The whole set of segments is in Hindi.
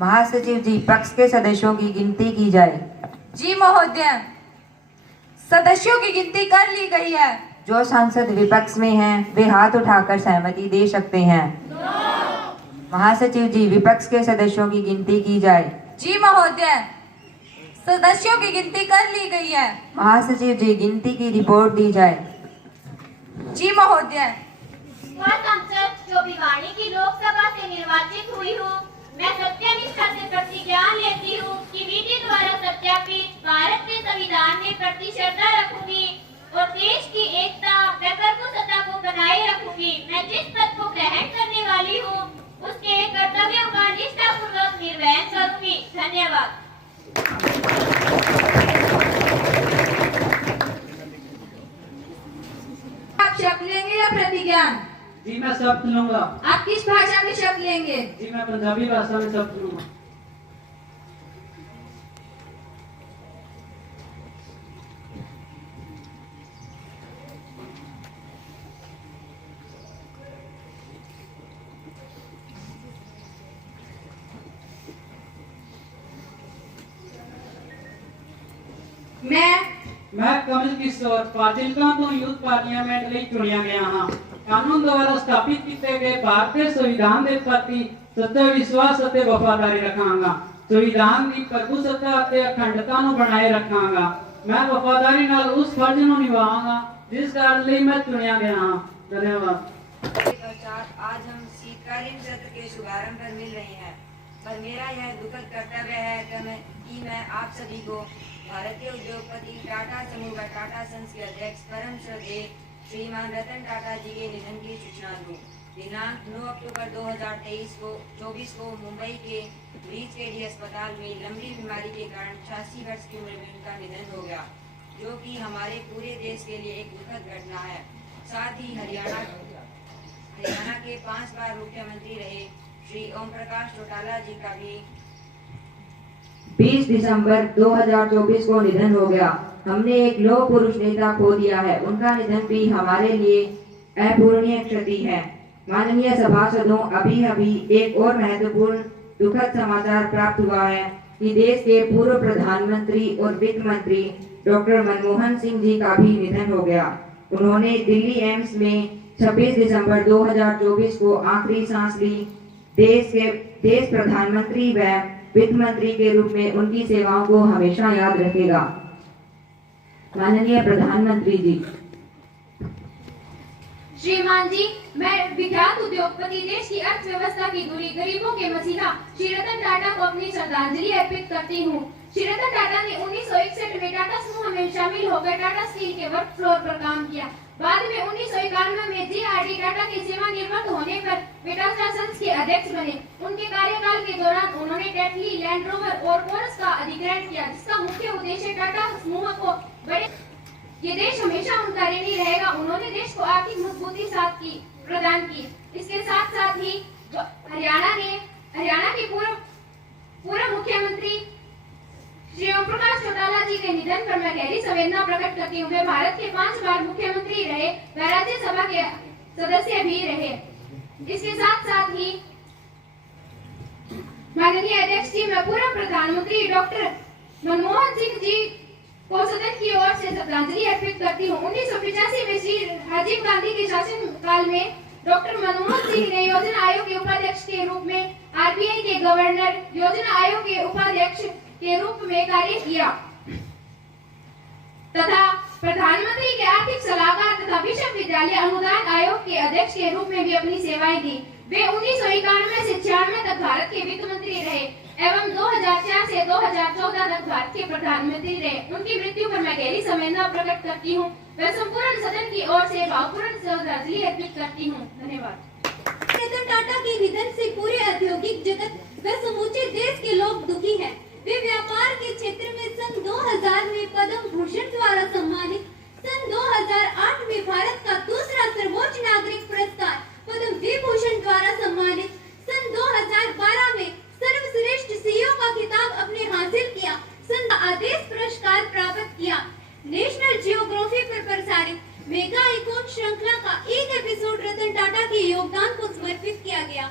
महासचिव जी, पक्ष के सदस्यों की गिनती की जाए। जी महोदय, सदस्यों की गिनती कर ली गई है। जो सांसद विपक्ष में हैं, वे हाथ उठाकर सहमति दे सकते हैं। महासचिव जी, विपक्ष के सदस्यों की गिनती की जाए। जी महोदय, सदस्यों की गिनती कर ली गई है। महासचिव जी, गिनती की रिपोर्ट दी जाए। जी महोदय। वह संसद जो भिवानी की लोकसभा से निर्वाचित हुई हूँ, मैं सत्यनिष्ठा से प्रतिज्ञा लेती हूँ कि विधि द्वारा सत्यापित भारत के संविधान के प्रति श्रद्धा रखूंगी और देश की एकता व प्रभुसत्ता को बनाए रखूंगी। मैं जिस पद को ग्रहण करने वाली हूँ, उसके कर्तव्यों का निष्ठापूर्वक निर्वहन करूंगी। धन्यवाद। आप शपथ लेंगे या प्रतिज्ञान? जी मैं शब्द लूंगा। आप किस भाषा में शपथ लेंगे? जी मैं पंजाबी भाषा में शब्द लूंगा। मैं कमल किशोर फाजिलका ਤੋਂ ਯੂਥ ਪਾਰਲੀਮੈਂਟ ਲਈ ਚੁਣਿਆ ਗਿਆ ਹਾਂ। ਕਾਨੂੰਨ ਦੁਆਰਾ ਸਥਾਪਿਤ ਕੀਤੇ ਗਏ ਭਾਰਤ ਦੇ ਸੰਵਿਧਾਨ ਦੇ ਪ੍ਰਤੀ ਸੱਚਾ ਵਿਸ਼ਵਾਸ ਅਤੇ ਵਫਾਦਾਰੀ ਰੱਖਾਂਗਾ। ਸੰਵਿਧਾਨ ਦੀ ਪ੍ਰਭੂਸੱਤਾ ਅਤੇ ਅਖੰਡਤਾ ਨੂੰ ਬਣਾਏ ਰੱਖਾਂਗਾ। ਮੈਂ ਵਫਾਦਾਰੀ ਨਾਲ ਉਸ ਫਰਜ਼ ਨੂੰ ਨਿਭਾਵਾਂਗਾ जिस कारण ਲਈ मैं चुनिया गया हाँ। धन्यवाद। आज हम शीतकालीन सत्र के शुभारंभ पर मिल रहे हैं, पर मेरा यह दुखद कर्तव्य है कि मैं आप सभी को भारतीय उद्योगपति टाटा समूह व टाटा सन्स के अध्यक्ष परम श्रद्धेय श्रीमान रतन टाटा जी के निधन की सूचना दूं। दिनांक 9 अक्टूबर 2024 को मुंबई के ब्रीच केडी अस्पताल में लंबी बीमारी के कारण 86 वर्ष की उम्र में उनका निधन हो गया, जो कि हमारे पूरे देश के लिए एक दुखद घटना है। साथ ही हरियाणा के 5 बार मुख्यमंत्री रहे श्री ओम प्रकाश चौटाला जी का भी 20 दिसंबर 2024 को निधन हो गया। हमने एक लौह पुरुष नेता खो दिया है। उनका निधन भी हमारे लिए अपूरणीय क्षति है। माननीय सभासदों, अभी एक और महत्वपूर्ण दुखद समाचार प्राप्त हुआ है कि देश के पूर्व प्रधानमंत्री और वित्त मंत्री डॉक्टर मनमोहन सिंह जी का भी निधन हो गया। उन्होंने दिल्ली एम्स में 26 दिसंबर 2024 को आखिरी सांस ली। देश प्रधानमंत्री व वित्त मंत्री के रूप में उनकी सेवाओं को हमेशा याद रखेगा। माननीय प्रधानमंत्री जी। श्रीमान जी, मैं विख्यात उद्योगपति, देश की अर्थव्यवस्था की धुरी, गरीबों के मसीहा श्री रतन टाटा को अपनी श्रद्धांजलि अर्पित करती हूँ। श्री रतन टाटा ने 1961 में टाटा समूह में शामिल होकर टाटा स्टील के वर्क फ्लोर पर काम किया। बाद में 1991 में जीआरडी टाटा की सेवानिवृत्त होने पर वे टाटा सन्स के अध्यक्ष बने। उनके कार्यकाल के दौरान उन्होंने टेटली, लैंड रोवर और कोरस का अधिग्रहण किया, जिसका मुख्य उद्देश्य टाटा समूह को बड़े ये देश हमेशा उनका ऋणी रहेगा। उन्होंने देश को आर्थिक मजबूती प्रदान की। इसके साथ साथ ही हरियाणा के पूर्व मुख्यमंत्री श्री ओम प्रकाश चौटाला जी के निधन पर मैं गहरी संवेदना प्रकट करती हूँ। वे भारत के 5 बार मुख्यमंत्री रहे व राज्यसभा के सदस्य भी रहे। इसके साथ साथ ही माननीय अध्यक्ष जी, मैं पूर्व प्रधानमंत्री डॉक्टर मनमोहन सिंह जी को सदन की ओर से श्रद्धांजलि अर्पित करती हूँ। 1985 में श्री राजीव गांधी के शासन काल में डॉक्टर मनमोहन सिंह ने योजना आयोग के उपाध्यक्ष के रूप में, आरबीआई के गवर्नर, योजना आयोग के उपाध्यक्ष के रूप में कार्य किया तथा प्रधानमंत्री के आर्थिक सलाहकार तथा विश्वविद्यालय अनुदान आयोग के अध्यक्ष के रूप में भी अपनी सेवाएं दी। वे 1991 से 96 तक भारत के वित्त मंत्री रहे एवं 2004 से 2014 तक भारत के प्रधानमंत्री रहे। उनकी मृत्यु पर मैं गहरी संवेदना प्रकट करती हूँ व संपूर्ण सदन की ओर से भावपूर्ण श्रद्धांजलि अर्पित करती हूँ। धन्यवाद। रतन टाटा के निधन से पूरे औद्योगिक जगत व समूचे देश के लोग दुखी हैं। वे व्यापार के क्षेत्र में सन 2000 में पद्म भूषण द्वारा सम्मानित, सन 2008 में भारत का दूसरा सर्वोच्च नागरिक पुरस्कार पद्म विभूषण द्वारा सम्मानित, सन 2012 में सर्वश्रेष्ठ सीईओ का खिताब अपने हासिल किया, सन आदेश पुरस्कार प्राप्त किया। नेशनल जियोग्राफी पर प्रसारित मेगा आइकॉन श्रृंखला का एक एपिसोड रतन टाटा के योगदान को समर्पित किया गया।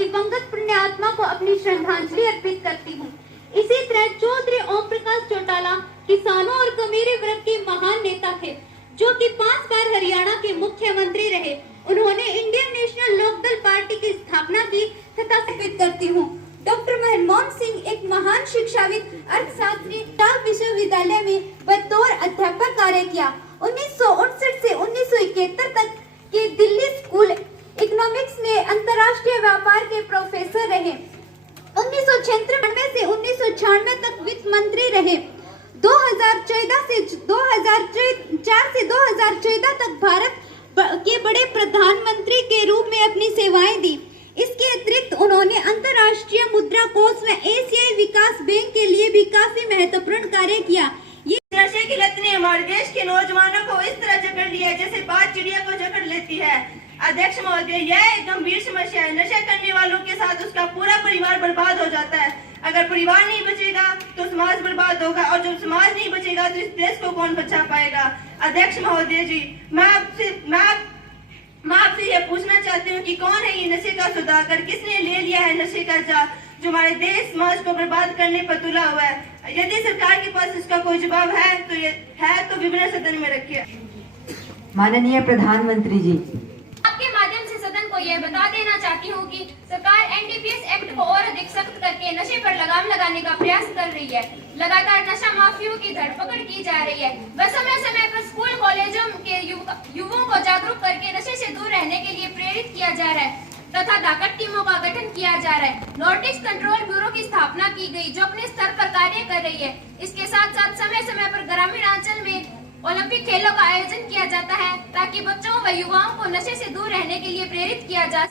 दिवंगत पुण्यात्मा को अपनी श्रद्धांजलि अर्पित करती हूँ। इसी तरह चौधरी ओम प्रकाश चौटाला किसानों और कमीरी वर्ग के महान नेता थे, जो कि 5 बार हरियाणा के मुख्यमंत्री रहे। उन्होंने इंडियन नेशनल लोकदल पार्टी की स्थापना की तथा अर्पित करती हूँ। डॉक्टर मनमोहन सिंह एक महान शिक्षाविद, अर्थशास्त्री, पंजाब विश्वविद्यालय में बतौर अध्यापक कार्य किया। 1959 से 1971 तक के दिल्ली स्कूल इकोनॉमिक्स में अंतर्राष्ट्रीय व्यापार के प्रोफेसर रहे। 1996 से 1996 तक वित्त मंत्री रहे। 2004 से 2014 तक भारत के बड़े प्रधानमंत्री के रूप में अपनी सेवाएं दी। इसके अतिरिक्त उन्होंने अंतर्राष्ट्रीय मुद्रा कोष में एशियाई विकास बैंक के लिए भी काफी महत्वपूर्ण कार्य किया। ये नशे की लत ने हमारे देश के नौजवानों को इस तरह जकड़ लिया जैसे बाज चिड़िया को जकड़ लेती है। अध्यक्ष महोदय, यह एक गंभीर समस्या है। नशा करने वालों के साथ उसका पूरा परिवार बर्बाद हो जाता है। अगर परिवार नहीं बचेगा तो समाज बर्बाद होगा, और जब समाज नहीं बचेगा तो इस देश को कौन बचा पाएगा। अध्यक्ष महोदय जी, मैं आपसे यह पूछना चाहती हूँ कि कौन है ये नशे का सौदागर, किसने ले लिया है नशे का जाल जो हमारे देश समाज को बर्बाद करने पर तुला हुआ है। यदि सरकार के पास इसका कोई जवाब है तो विभिन्न सदन में रखिए। माननीय प्रधानमंत्री जी, आपके माध्यम से सदन को यह बता देना चाहती हूँ कि सरकार एनडीपीएस एक्ट को और अधिक सख्त करके नशे पर लगाम लगाने का प्रयास कर रही है। लगातार नशा माफियों की धरपकड़ की जा रही है। वह समय समय पर स्कूल कॉलेजों के युवाओं को जागरूक करके नशे से दूर रहने के लिए प्रेरित किया जा रहा है तथा ताकत टीमों का गठन किया जा रहा है। नॉर्डिक्स कंट्रोल ब्यूरो की स्थापना की गई, जो अपने स्तर पर कार्य कर रही है। इसके साथ साथ समय समय पर ग्रामीण अंचल में ओलंपिक खेलों का आयोजन किया जाता है ताकि बच्चों व युवाओं को नशे से दूर रहने के लिए प्रेरित किया जा